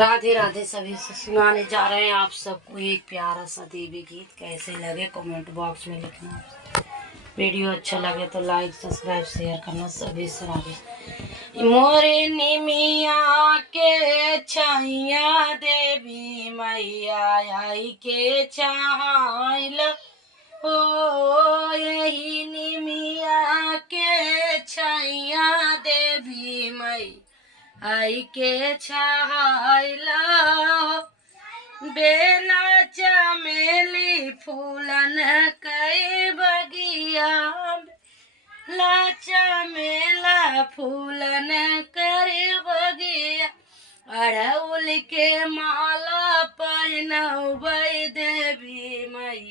राधे राधे सभी से सुनाने जा रहे हैं आप सबको एक प्यारा सा देवी गीत। कैसे लगे कमेंट बॉक्स में लिखना। वीडियो अच्छा लगे तो लाइक सब्सक्राइब शेयर करना। सभी से राधे। मोरे निमिया के छैया देवी मैया आई के चाहल हो, यही निमिया के छैया देवी मैया आई के छाइला, बेला चमेली फूलन कई बगिया, ला चमेला फूलन करे बगिया, अड़उल के माला पहनबै देवी मई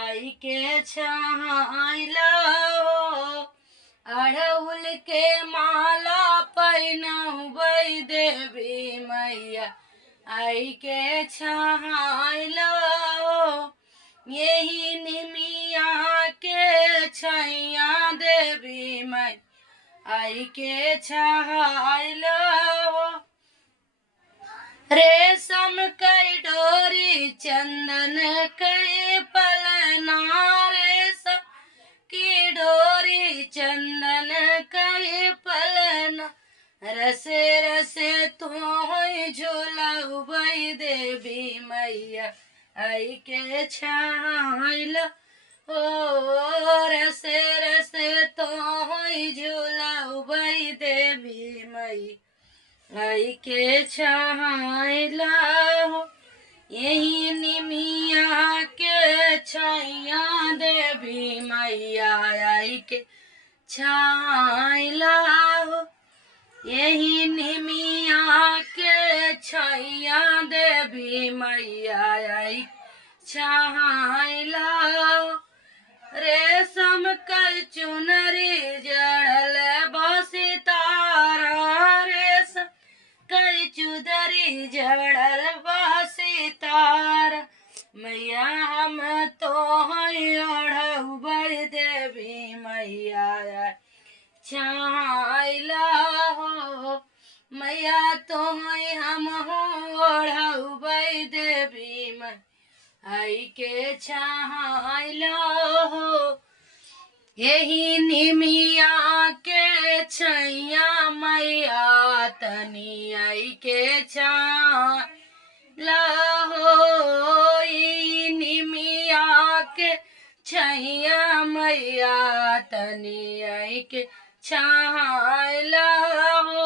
आई के छाइला, अड़उल के माला पहनबै देवी मैया आई के छाइला, यही निमिया के छैया देवी मैया आई के छाइला। रेशम कई डोरी चंदन कई पलना, रेशम की डोरी चंदन कई पलना, रसे रसे तो झूलबै देवी मैया आई के छाइला, ओ रसे रसे तो झूलबै देवी मैया आई के छाइला, यही निमिया के छैया देवी मैया आई के छाइला, यही निमिया के छैया देवी मैया आई छाइला, रेशम कई चुनरी जड़ल बसितारा, रेशम कई चुदरी जड़ल बसितारा, मैया हम तो ओढ़बै देवी मैया छाइला हो, मैया तो हम ओढ़बै देवी मैया आई के छाइला हो, यही निमिया के छैया मैया तनी आई के छाइला हो, निमिया के छैया मैया तनी आई के छाइला हो,